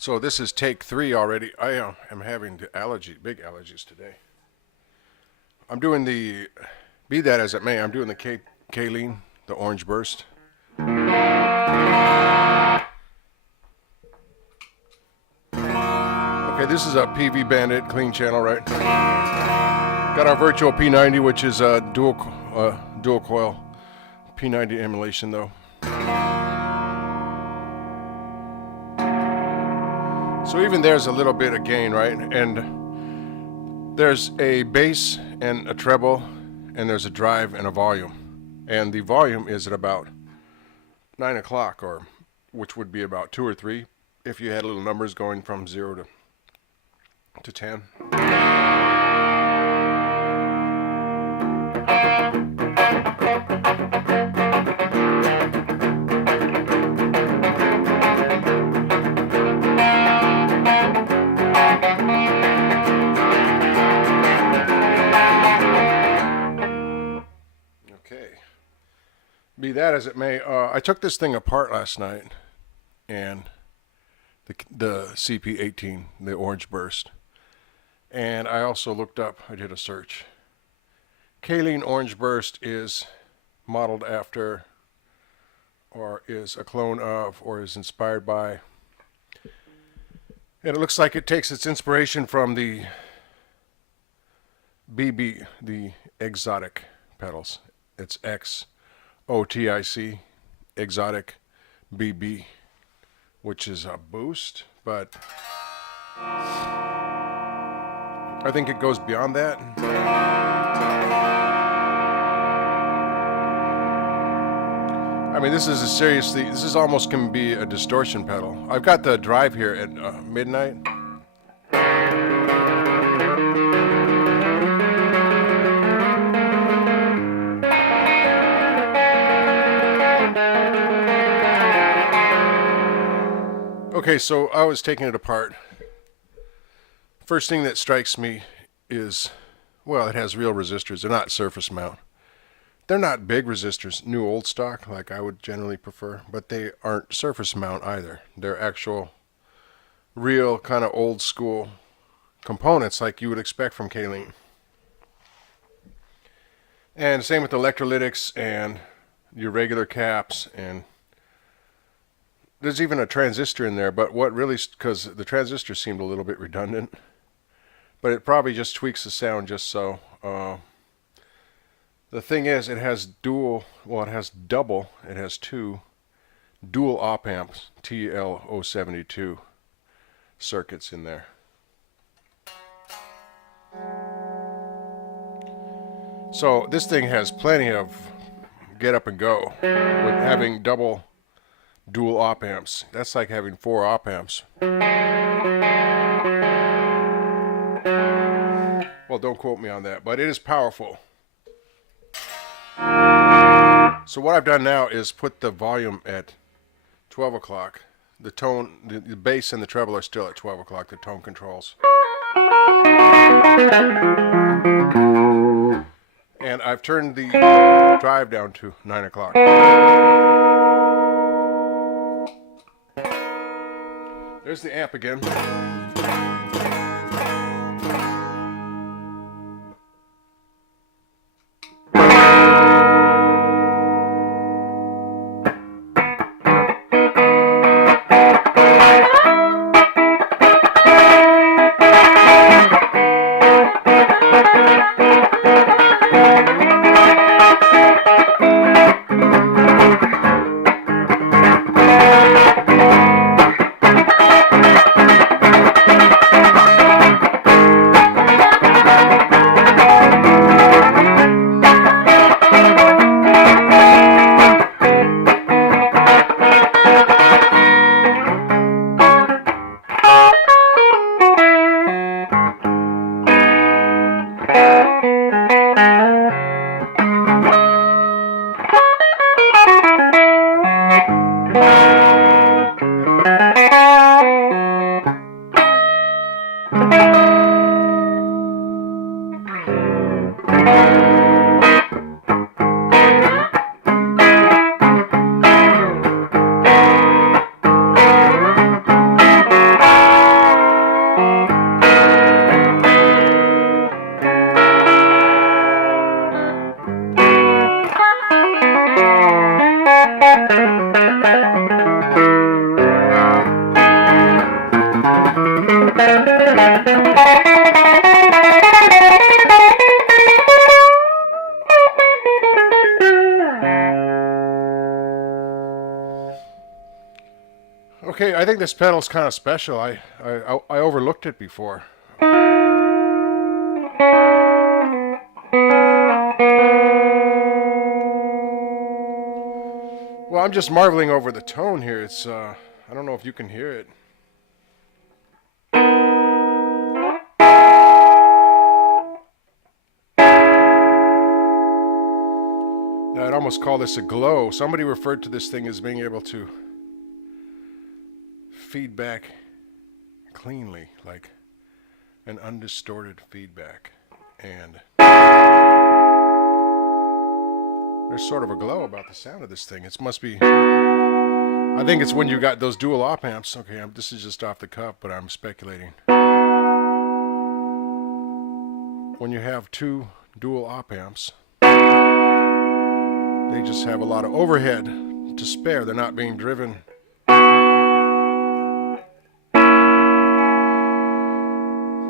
So this is take 3 already. I am having big allergies today. I'm doing the, be that as it may, I'm doing the Caline, the Orange Burst. Okay, this is a Peavey Bandit clean channel, right? Got our virtual P90, which is a dual coil P90 emulation though. So even there's a little bit of gain, right? And there's a bass and a treble, and there's a drive and a volume. And the volume is at about 9 o'clock, or which would be about 2 or 3 if you had little numbers going from 0 to 10. Be that as it may, I took this thing apart last night, and the CP18, the Orange Burst, and I also looked up, I did a search. Caline Orange Burst is modeled after, or is a clone of, or is inspired by, and it looks like it takes its inspiration from the BB, the Xotic pedals. It's Xotic, Xotic BB, which is a boost, but I think it goes beyond that. I mean, this is almost can be a distortion pedal. I've got the drive here at midnight. Okay, so I was taking it apart. First thing that strikes me is, well, it has real resistors. They're not surface mount. They're not big resistors, new old stock, like I would generally prefer, but they aren't surface mount either. They're actual, real kind of old school components like you would expect from Caline. And same with electrolytics and your regular caps, and there's even a transistor in there, but what really, because the transistor seemed a little bit redundant, but it probably just tweaks the sound just so. The thing is, it has it has 2 dual op amps, TL072 circuits in there. So this thing has plenty of get up and go with having dual op amps. That's like having 4 op amps. Well, don't quote me on that, but it is powerful. So what I've done now is put the volume at 12 o'clock. The tone, the bass and the treble are still at 12 o'clock, the tone controls. And I've turned the drive down to 9 o'clock. There's the amp again. Okay, I think this pedal's kind of special. I overlooked it before. Well, I'm just marveling over the tone here. It's I don't know if you can hear it. Now, I'd almost call this a glow. Somebody referred to this thing as being able to feedback cleanly, like an undistorted feedback, and there's sort of a glow about the sound of this thing. It must be, I think it's when you got those dual op amps. Okay, this is just off the cuff, but I'm speculating. When you have two dual op amps, they just have a lot of overhead to spare. They're not being driven.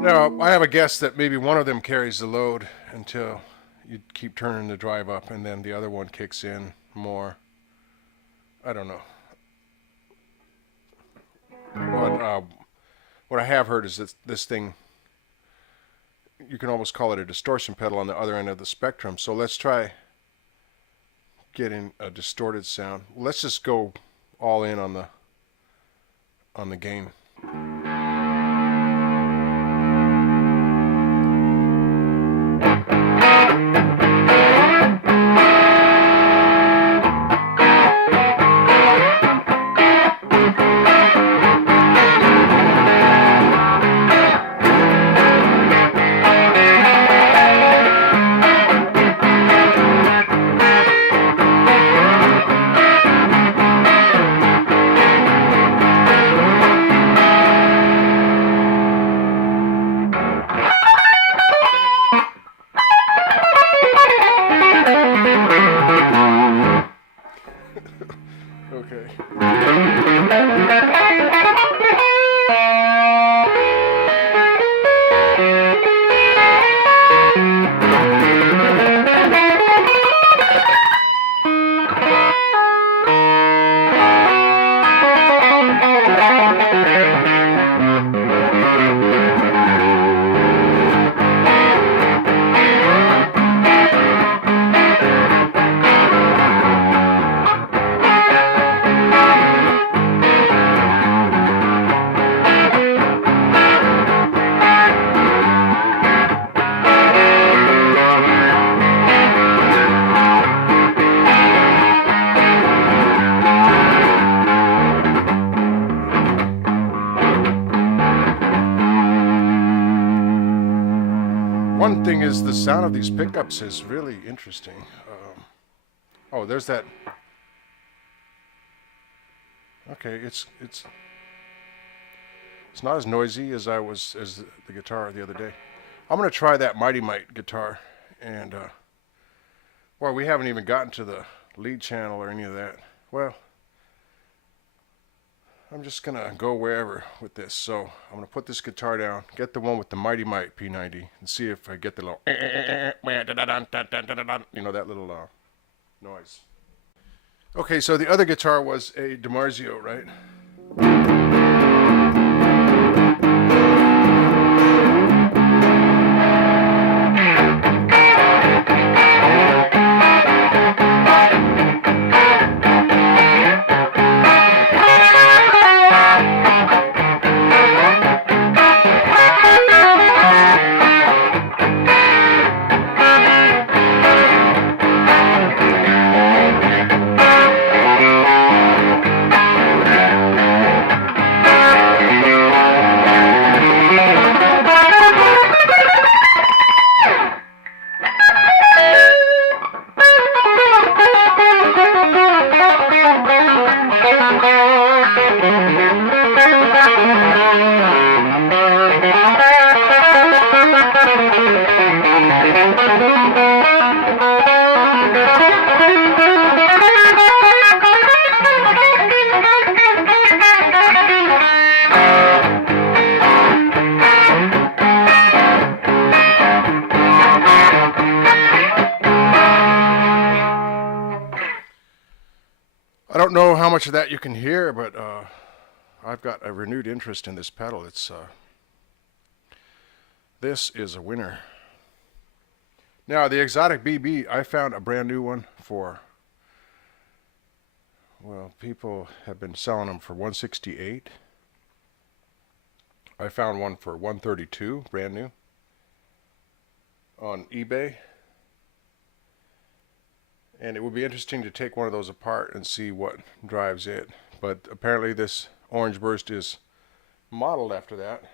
Now, I have a guess that maybe one of them carries the load until you keep turning the drive up, and then the other one kicks in more. I don't know. What I have heard is that this thing, you can almost call it a distortion pedal on the other end of the spectrum. So let's try getting a distorted sound. Let's just go all in on the gain. One thing is the sound of these pickups is really interesting. Oh, there's that. Okay, it's not as noisy as the guitar the other day. I'm gonna try that Mighty Mite guitar, and well, we haven't even gotten to the lead channel or any of that. Well, I'm just gonna go wherever with this. So I'm gonna put this guitar down, get the one with the Mighty Mite P90, and see if I get the little, you know, that little noise. Okay, so the other guitar was a DiMarzio, right? don't know how much of that you can hear, but I've got a renewed interest in this pedal. This is a winner. Now, the Xotic BB, I found a brand new one for, well, people have been selling them for $168. I found one for $132, brand new, on eBay. And it would be interesting to take one of those apart and see what drives it. But apparently this Orange Burst is modeled after that.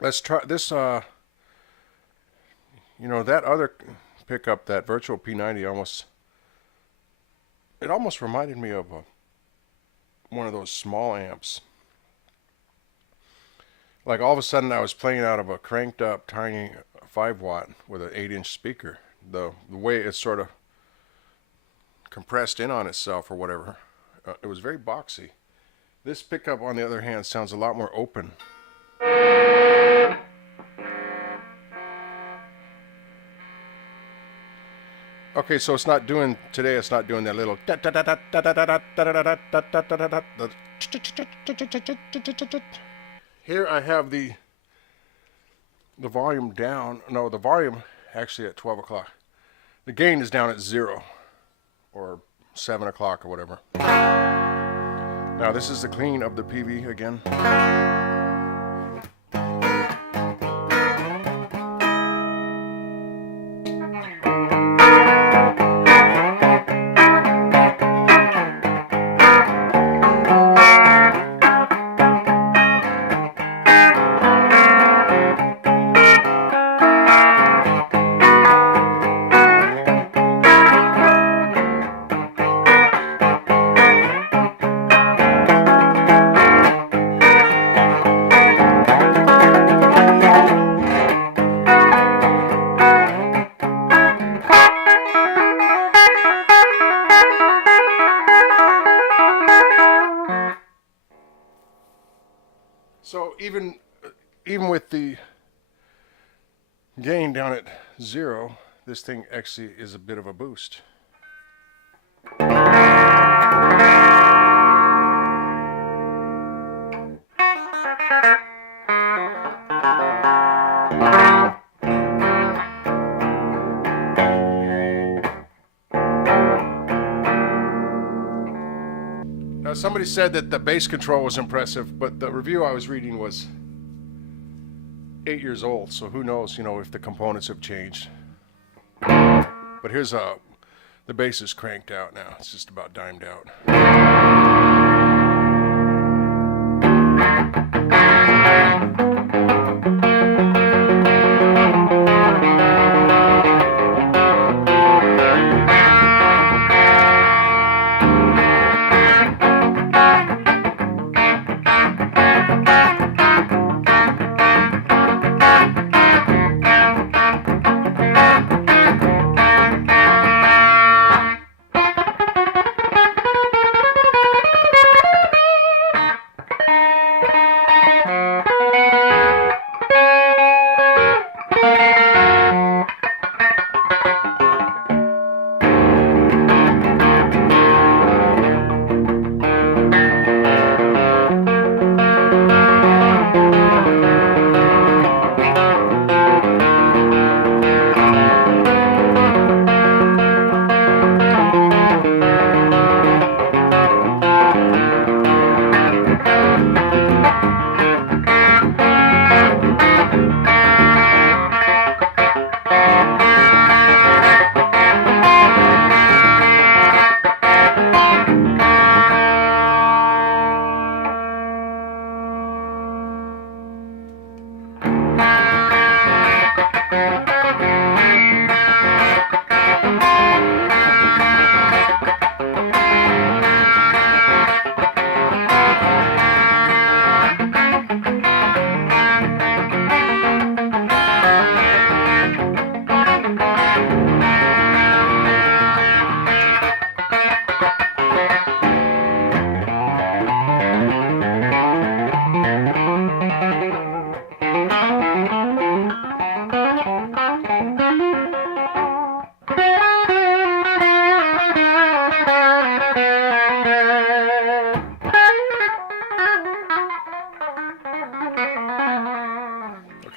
Let's try this. You know, that other pickup, that Virtual P90, almost reminded me of one of those small amps. Like all of a sudden I was playing out of a cranked up tiny 5-watt with an 8-inch speaker. The way it's sort of compressed in on itself or whatever, it was very boxy. This pickup, on the other hand, sounds a lot more open. Okay, so it's not doing that little. Here I have the volume down. No, the volume actually at 12 o'clock. The gain is down at 0 or 7 o'clock or whatever. Now this is the clean of the Peavey again. So even with the gain down at 0, this thing actually is a bit of a boost. Now, somebody said that the bass control was impressive, but the review I was reading was 8 years old, so who knows, you know, if the components have changed. But here's the bass is cranked out now. It's just about dimed out.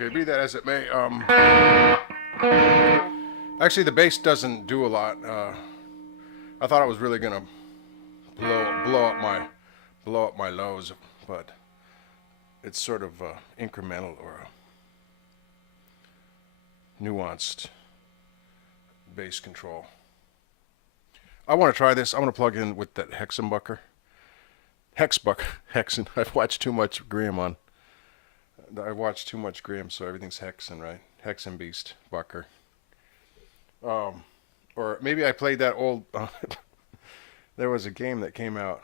Okay, be that as it may. Actually, the bass doesn't do a lot. I thought I was really gonna blow up my lows, but it's sort of incremental or nuanced bass control. I want to try this. I want to plug in with that Hexenbucker. Hexen. I've watched too much Graham on. I watched too much Graham, so everything's Hexen, right? Hexen Beast Bucker. Or maybe I played that old. There was a game that came out.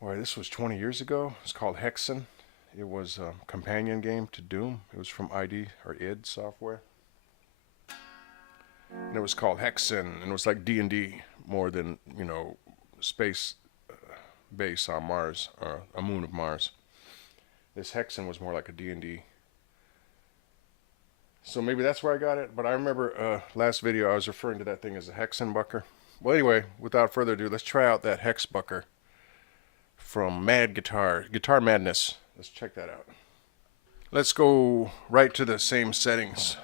Boy, this was 20 years ago. It's called Hexen. It was a companion game to Doom. It was from ID or id Software. And it was called Hexen, and it was like D&D more than, you know, space base on Mars, or a moon of Mars. This Hexen was more like a D&D. So maybe that's where I got it, but I remember last video I was referring to that thing as a Hexenbucker. Well, anyway, without further ado, let's try out that Hexbucker from Mad Guitar Madness. Let's check that out. Let's go right to the same settings.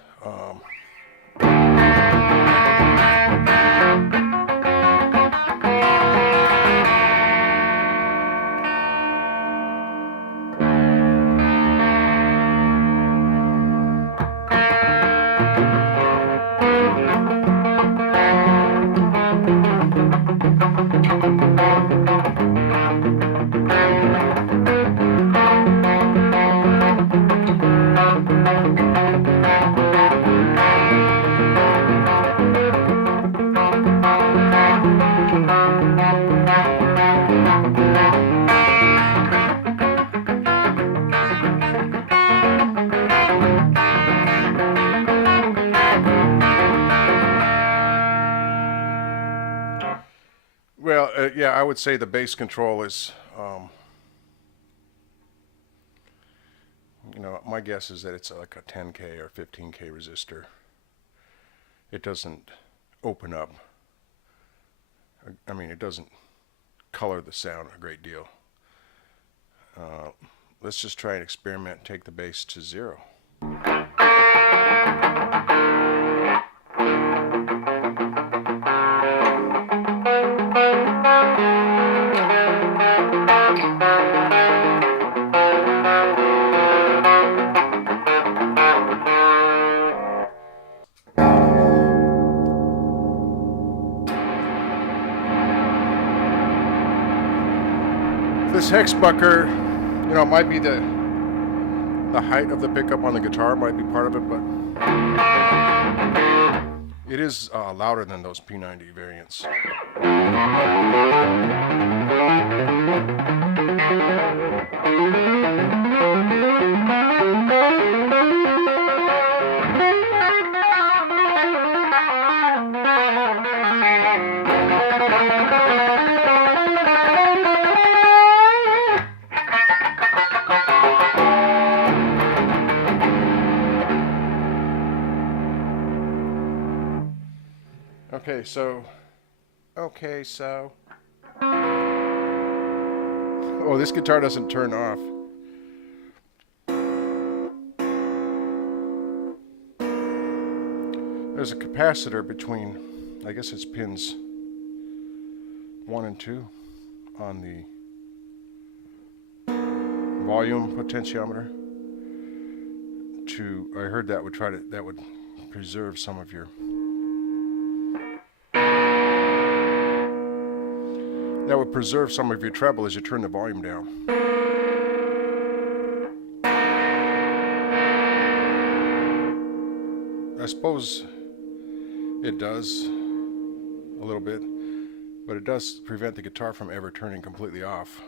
Well, yeah, I would say the bass control is, you know, my guess is that it's like a 10K or 15K resistor. It doesn't open up. I mean, it doesn't color the sound a great deal. Let's just try and experiment and take the bass to 0. This Hexbucker, you know, it might be the height of the pickup on the guitar might be part of it, but it is louder than those P90 variants. Okay, so. Oh, this guitar doesn't turn off. There's a capacitor between, I guess it's pins 1 and 2 on the volume potentiometer. I heard that would preserve some of your. That would preserve some of your treble as you turn the volume down. I suppose it does a little bit, but it does prevent the guitar from ever turning completely off.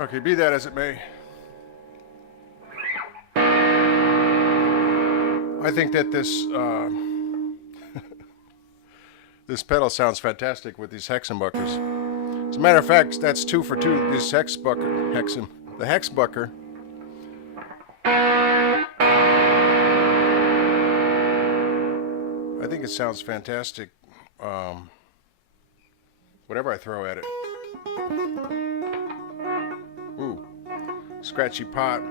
Okay, be that as it may. I think that this this pedal sounds fantastic with these hexenbuckers. As a matter of fact, that's 2 for 2. This the hexbucker. I think it sounds fantastic. Whatever I throw at it. Ooh, scratchy pot.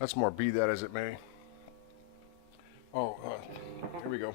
That's more be that as it may. Oh, here we go.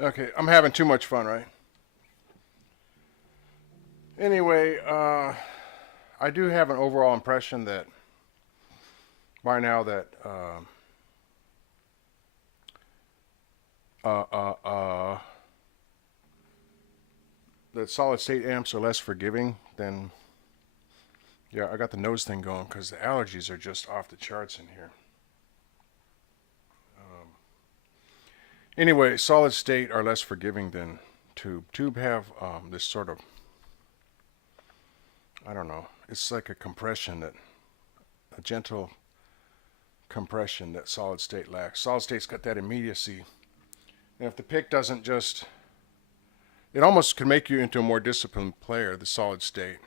Okay, I'm having too much fun, right? Anyway, I do have an overall impression that by now that that solid state amps are less forgiving than, yeah, I got the nose thing going because the allergies are just off the charts in here. Anyway, solid state are less forgiving than tube. Tube have this sort of, I don't know, it's like a compression, that a gentle compression that solid state lacks. Solid state's got that immediacy. And if the pick doesn't just, it almost can make you into a more disciplined player, the solid state.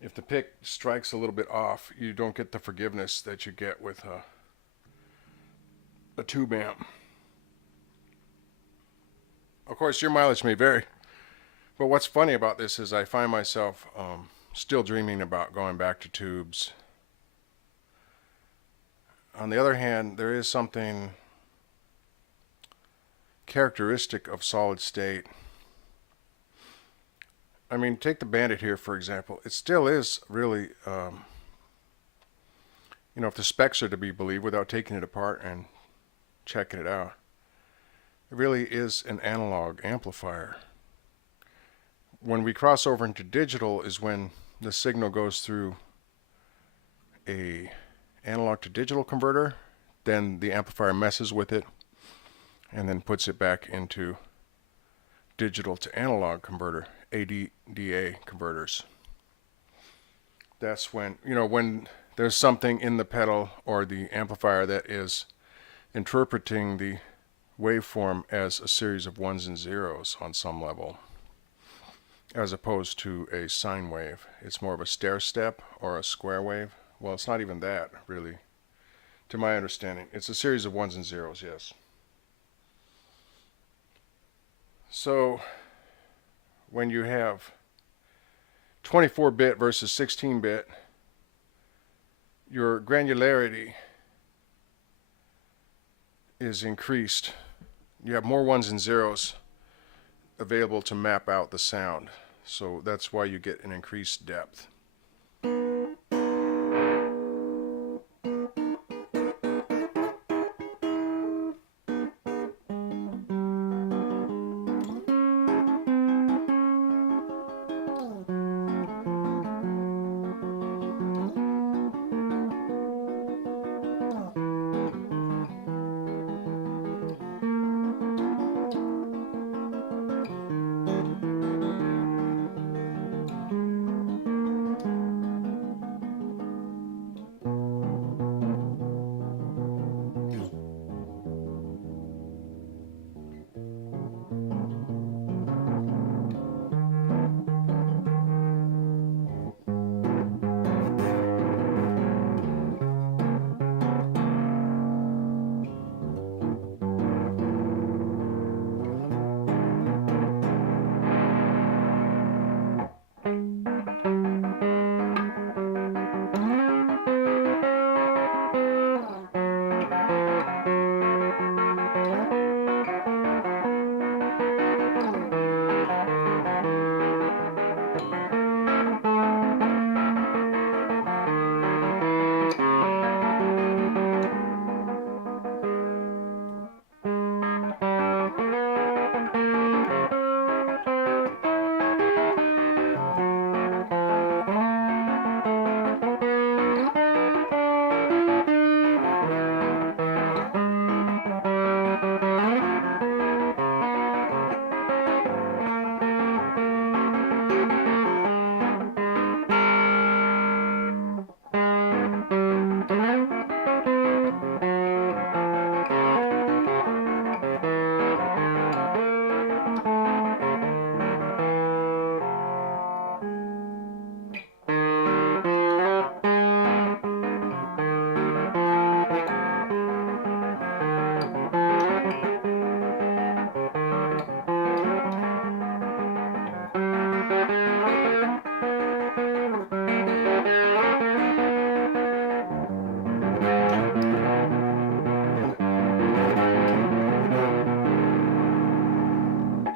If the pick strikes a little bit off, you don't get the forgiveness that you get with a tube amp. Of course, your mileage may vary, but what's funny about this is I find myself still dreaming about going back to tubes. On the other hand, there is something characteristic of solid state. I mean, take the Bandit here, for example. It still is really, you know, if the specs are to be believed without taking it apart and checking it out, it really is an analog amplifier. When we cross over into digital is when the signal goes through a analog to digital converter, then the amplifier messes with it and then puts it back into digital to analog converter, ADDA converters. That's when, you know, when there's something in the pedal or the amplifier that is interpreting the waveform as a series of ones and zeros on some level, as opposed to a sine wave. It's more of a stair step or a square wave. Well, it's not even that, really, to my understanding. It's a series of ones and zeros, yes. So when you have 24-bit versus 16-bit, your granularity is increased. You have more ones and zeros available to map out the sound. So that's why you get an increased depth.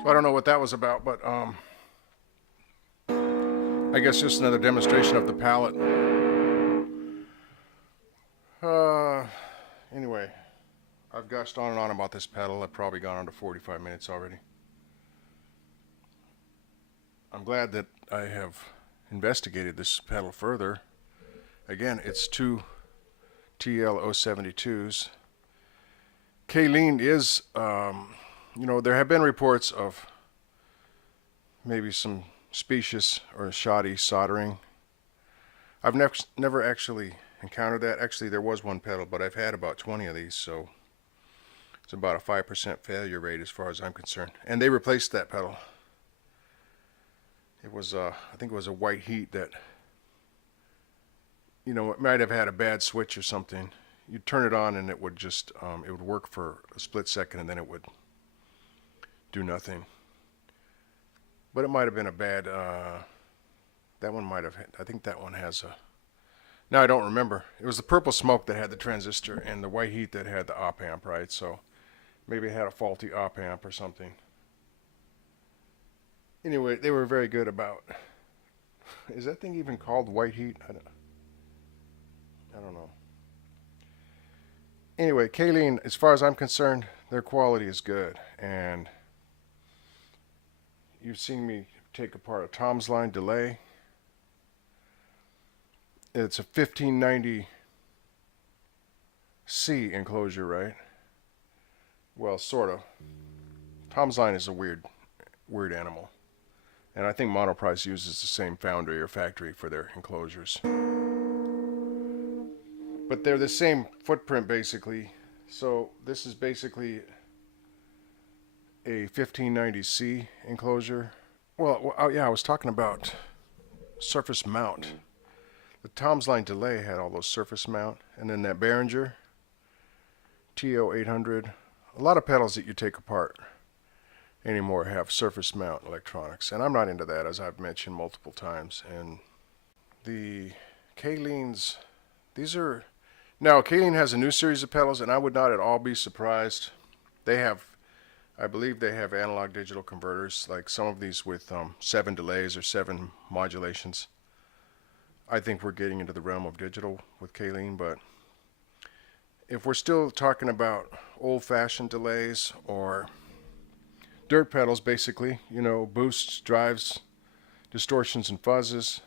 I don't know what that was about, but I guess just another demonstration of the palette. Anyway, I've gushed on and on about this pedal. I've probably gone on to 45 minutes already. I'm glad that I have investigated this pedal further. Again, it's two TL072s. Caline is, you know, there have been reports of maybe some specious or shoddy soldering. I've never actually encountered that. Actually, there was one pedal, but I've had about 20 of these, so it's about a 5% failure rate as far as I'm concerned. And they replaced that pedal. It was, I think it was a white heat that, you know, it might have had a bad switch or something. You'd turn it on and it would just, it would work for a split second and then it would do nothing. But it might have been a bad, that one might have, I think that one has a, now I don't remember. It was the purple smoke that had the transistor and the white heat that had the op amp, right? So Maybe it had a faulty op amp or something. Anyway, they were very good about. Is that thing even called white heat? I don't know. Anyway, Caline, as far as I'm concerned, their quality is good. And you've seen me take apart a Tom's line delay. It's a 1590C enclosure, right? Well, sort of. Tom's line is a weird animal. And I think Monoprice uses the same foundry or factory for their enclosures. But they're the same footprint, basically. So this is basically a 1590C enclosure. Well, yeah, I was talking about surface mount. The Tom's line delay had all those surface mount. And then that Behringer TO-800. A lot of pedals that you take apart anymore have surface mount electronics, and I'm not into that, as I've mentioned multiple times. And the Calines, these are, now Caline has a new series of pedals, and I would not at all be surprised. They have, I believe they have analog digital converters, like some of these with 7 delays or 7 modulations. I think we're getting into the realm of digital with Caline, but if we're still talking about old-fashioned delays or dirt pedals, basically, you know, boosts, drives, distortions, and fuzzes,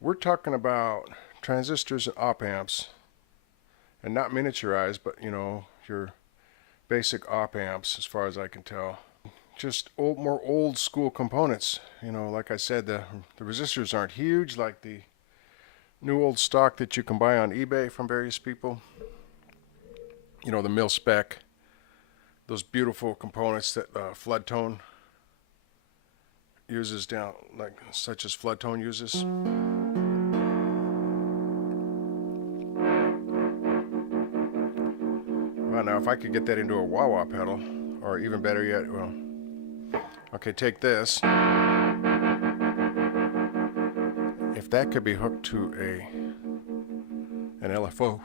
we're talking about transistors and op amps, and not miniaturized, but, you know, your basic op amps, as far as I can tell. Just more old school components. You know, like I said, the resistors aren't huge like the new old stock that you can buy on eBay from various people. You know, the mil spec, those beautiful components that Flood Tone uses down, like such as Flood Tone uses. Well, now if I could get that into a wah-wah pedal, or even better yet, well, okay, take this. If that could be hooked to an LFO,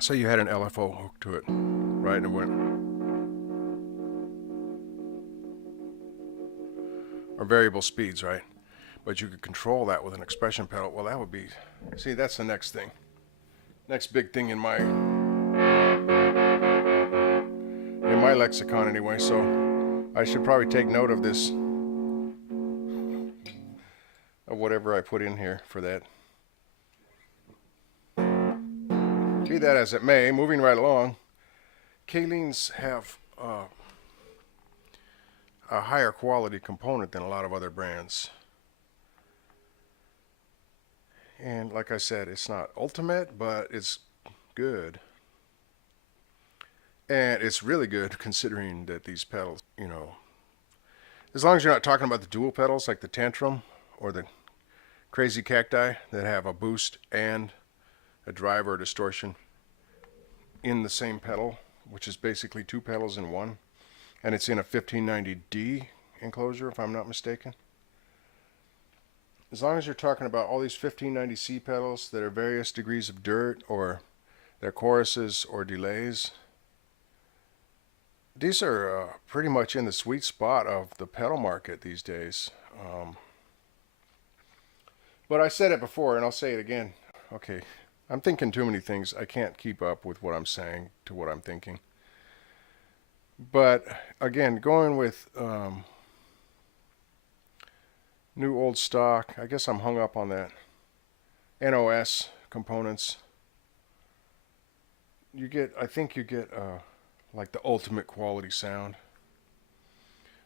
say you had an LFO hooked to it, right, and it went, or variable speeds, right, but you could control that with an expression pedal. Well, that would be, see, that's the next thing, next big thing in my lexicon anyway. So I should probably take note of this, of whatever I put in here for that. Be that as it may, moving right along, Calines have a higher quality component than a lot of other brands. And like I said, it's not ultimate, but it's good. And it's really good considering that these pedals, you know, as long as you're not talking about the dual pedals like the Tantrum or the Crazy Cacti that have a boost and a drive or a distortion in the same pedal, which is basically 2 pedals in one, and it's in a 1590D enclosure, if I'm not mistaken. As long as you're talking about all these 1590C pedals that are various degrees of dirt, or their choruses or delays, these are pretty much in the sweet spot of the pedal market these days. But I said it before, and I'll say it again. Okay, I'm thinking too many things. I can't keep up with what I'm saying to what I'm thinking. But again, going with new old stock, I guess I'm hung up on that NOS components. You get, I think you get like the ultimate quality sound.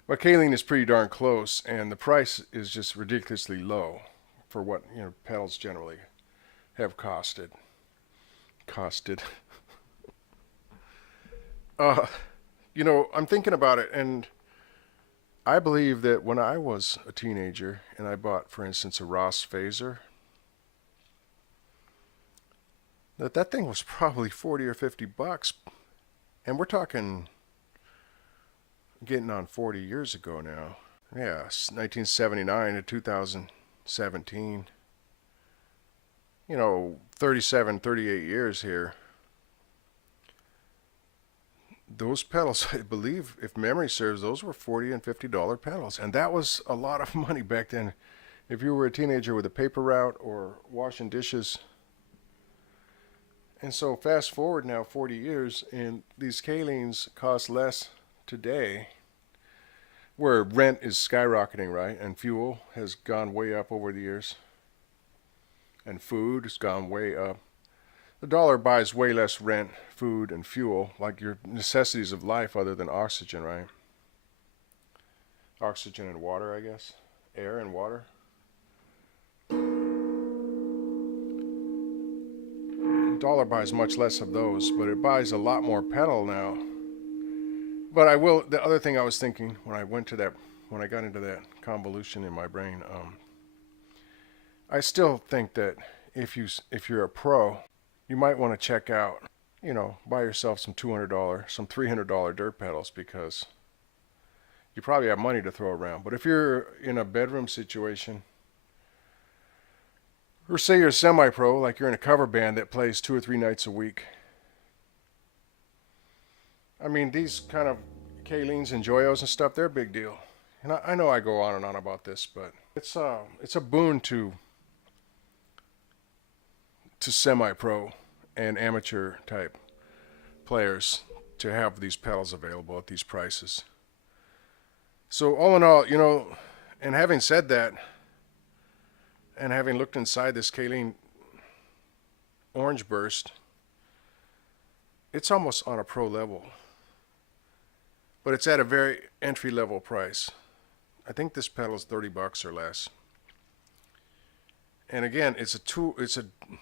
But Caline is pretty darn close, and the price is just ridiculously low for what, you know, pedals generally have costed. You know, I'm thinking about it, and I believe that when I was a teenager and I bought, for instance, a Ross Phaser, that thing was probably 40 or 50 bucks. And we're talking getting on 40 years ago now. Yeah, 1979 to 2017. You know, 37, 38 years here. those pedals, I believe, if memory serves, those were $40 and $50 pedals, and that was a lot of money back then. If you were a teenager with a paper route or washing dishes. And so fast forward now 40 years, and these Calines cost less today, where rent is skyrocketing, right? And fuel has gone way up over the years. And food has gone way up. The dollar buys way less rent, food, and fuel, like your necessities of life other than oxygen, right? Oxygen and water, I guess. Air and water. The dollar buys much less of those, but it buys a lot more pedal now. But I will, the other thing I was thinking when I got into that convolution in my brain, I still think that if you're a pro, you might want to check out, buy yourself some $200, some $300 dirt pedals, because you probably have money to throw around. But if you're in a bedroom situation, or say you're a semi-pro, like you're in a cover band that plays 2 or 3 nights a week, I mean, these kind of Calines and Joyos and stuff, they're a big deal. And I know I go on and on about this, but it's a boon to semi-pro and amateur type players to have these pedals available at these prices. So all in all, and having said that, and having looked inside this Caline Orange Burst, it's almost on a pro level. But it's at a very entry-level price. I think this pedal is $30 or less. And again,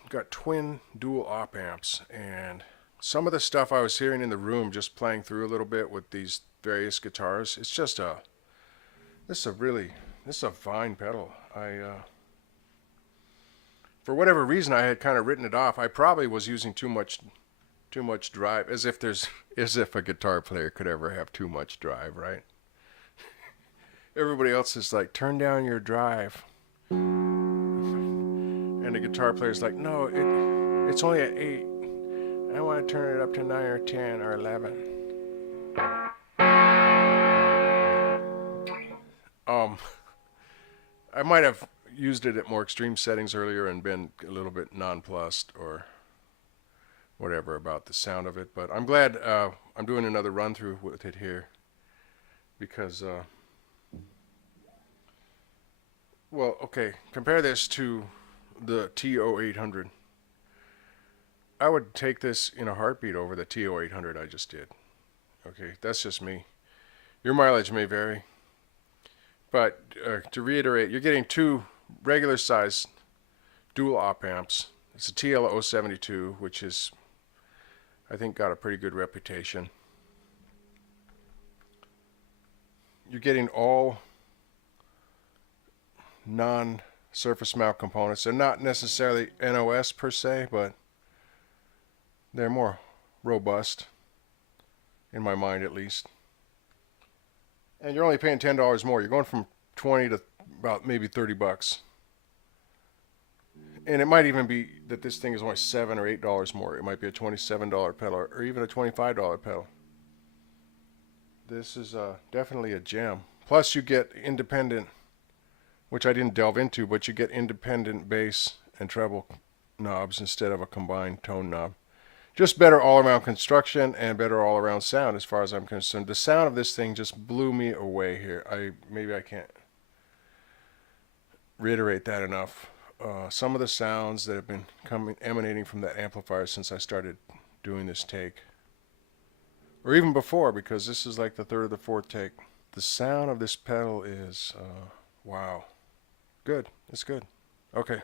got twin dual op amps, and some of the stuff I was hearing in the room, just playing through a little bit with these various guitars, it's just this is a fine pedal. For whatever reason, I had kind of written it off. I probably was using too much drive, as if a guitar player could ever have too much drive, right? Everybody else is like, turn down your drive. And the guitar player's like, no, it's only at 8. I want to turn it up to 9 or 10 or 11. I might have used it at more extreme settings earlier and been a little bit nonplussed or whatever about the sound of it, but I'm glad I'm doing another run through with it here, because well, okay, compare this to the TO800. I would take this in a heartbeat over the TO800 I just did. Okay, that's just me. Your mileage may vary, but to reiterate, you're getting 2 regular size dual op amps. It's a TL072, which is, I think, got a pretty good reputation. You're getting all non-surface mount components. They're not necessarily NOS per se, but they're more robust, in my mind at least. And you're only paying $10 more. You're going from 20 to about maybe $30. And it might even be that this thing is only $7 or $8 more. It might be a $27 pedal or even a $25 pedal. This is definitely a gem. Plus you get independent, which I didn't delve into, but you get independent bass and treble knobs instead of a combined tone knob. Just better all-around construction and better all-around sound as far as I'm concerned. The sound of this thing just blew me away here. Maybe I can't reiterate that enough. Some of the sounds that have been emanating from that amplifier since I started doing this take, or even before, because this is like the 3rd or the 4th take. The sound of this pedal is wow, good. It's good. Okay.